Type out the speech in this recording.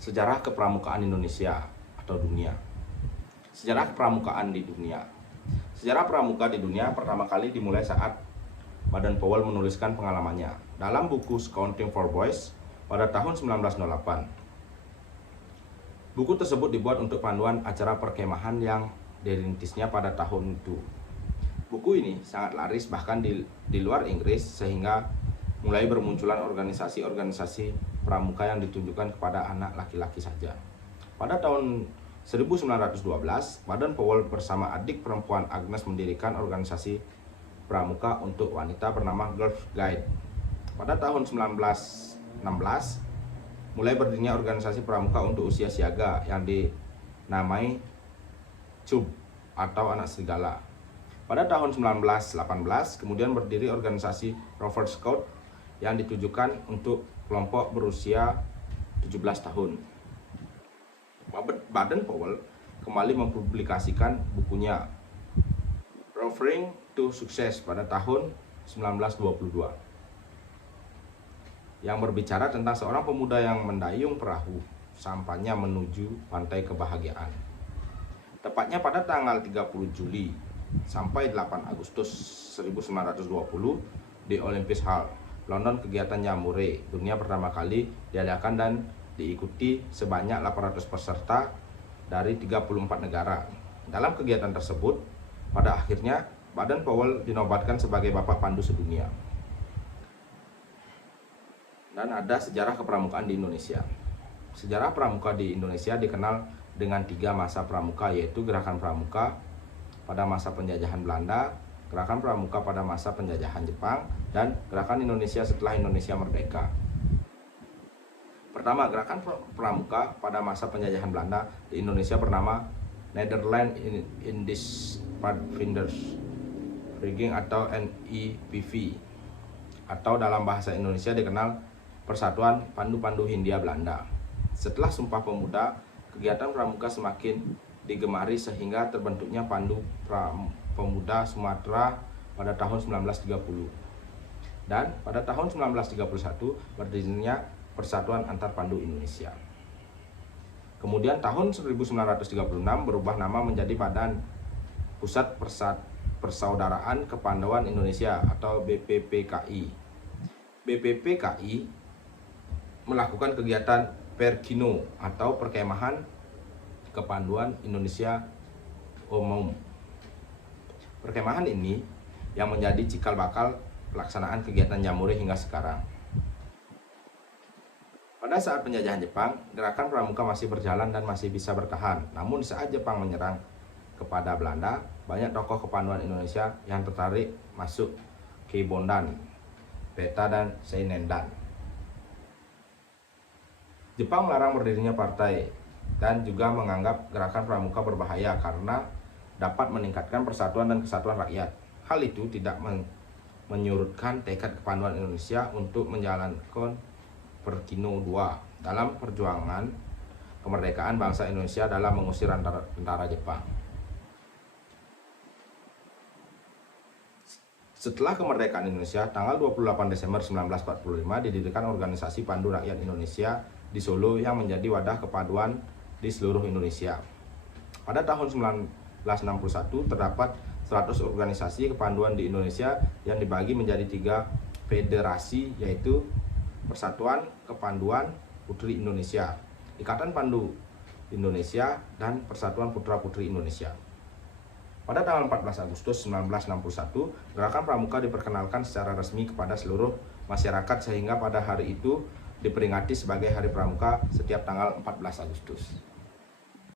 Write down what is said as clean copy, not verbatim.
Sejarah kepramukaan Indonesia atau dunia. Sejarah kepramukaan di dunia. Sejarah pramuka di dunia pertama kali dimulai saat Baden-Powell menuliskan pengalamannya dalam buku Scouting for Boys pada tahun 1908. Buku tersebut dibuat untuk panduan acara perkemahan yang dirintisnya pada tahun itu. Buku ini sangat laris bahkan di luar Inggris, sehingga mulai bermunculan organisasi-organisasi pramuka yang ditujukan kepada anak laki-laki saja. Pada tahun 1912, Baden-Powell bersama adik perempuan Agnes mendirikan organisasi pramuka untuk wanita bernama Girls Guide. Pada tahun 1916, mulai berdirinya organisasi pramuka untuk usia siaga yang dinamai CUB atau Anak Serigala. Pada tahun 1918, kemudian berdiri organisasi Rover Scout yang ditujukan untuk kelompok berusia 17 tahun. Baden-Powell kembali mempublikasikan bukunya Rovering to Success pada tahun 1922 yang berbicara tentang seorang pemuda yang mendayung perahu sampahnya menuju pantai kebahagiaan. Tepatnya pada tanggal 30 Juli sampai 8 Agustus 1920 di Olympus Hall, London, kegiatan Jamboree dunia pertama kali diadakan dan diikuti sebanyak 800 peserta dari 34 negara. Dalam kegiatan tersebut, pada akhirnya Baden-Powell dinobatkan sebagai Bapak Pandu Sedunia. Dan ada sejarah kepramukaan di Indonesia. Sejarah pramuka di Indonesia dikenal dengan 3 masa pramuka, yaitu Gerakan Pramuka pada masa penjajahan Belanda, Gerakan Pramuka pada masa penjajahan Jepang, dan Gerakan Indonesia setelah Indonesia merdeka. Pertama, Gerakan Pramuka pada masa penjajahan Belanda di Indonesia bernama Nederland Indisch Padvinders Vereniging atau NIPV, atau dalam bahasa Indonesia dikenal Persatuan Pandu-Pandu Hindia Belanda. Setelah Sumpah Pemuda, kegiatan pramuka semakin digemari sehingga terbentuknya Pandu Pemuda Sumatera pada tahun 1930. Dan pada tahun 1931 berdirinya Persatuan Antar Pandu Indonesia. Kemudian tahun 1936 berubah nama menjadi Badan Pusat Persaudaraan Kepandauan Indonesia atau BPPKI. BPPKI melakukan kegiatan Perkino atau Perkemahan Kepanduan Indonesia Umum. Perkemahan ini yang menjadi cikal bakal pelaksanaan kegiatan Jamboree hingga sekarang. Pada saat penjajahan Jepang, gerakan pramuka masih berjalan dan masih bisa bertahan. Namun saat Jepang menyerang kepada Belanda, banyak tokoh kepanduan Indonesia yang tertarik masuk ke Bondan, Peta, dan Seinendan. Jepang melarang berdirinya partai dan juga menganggap gerakan pramuka berbahaya karena dapat meningkatkan persatuan dan kesatuan rakyat. Hal itu tidak menyurutkan tekad kepanduan Indonesia untuk menjalankan Perkino II dalam perjuangan kemerdekaan bangsa Indonesia dalam mengusir tentara Jepang. Setelah kemerdekaan Indonesia, tanggal 28 Desember 1945 didirikan organisasi Pandu Rakyat Indonesia di Solo yang menjadi wadah kepaduan di seluruh Indonesia. Pada tahun 1961 terdapat 100 organisasi kepanduan di Indonesia yang dibagi menjadi 3 federasi, yaitu Persatuan Kepanduan Putri Indonesia, Ikatan Pandu Indonesia, dan Persatuan Putra-Putri Indonesia. Pada tanggal 14 Agustus 1961, gerakan pramuka diperkenalkan secara resmi kepada seluruh masyarakat sehingga pada hari itu diperingati sebagai Hari Pramuka setiap tanggal 14 Agustus.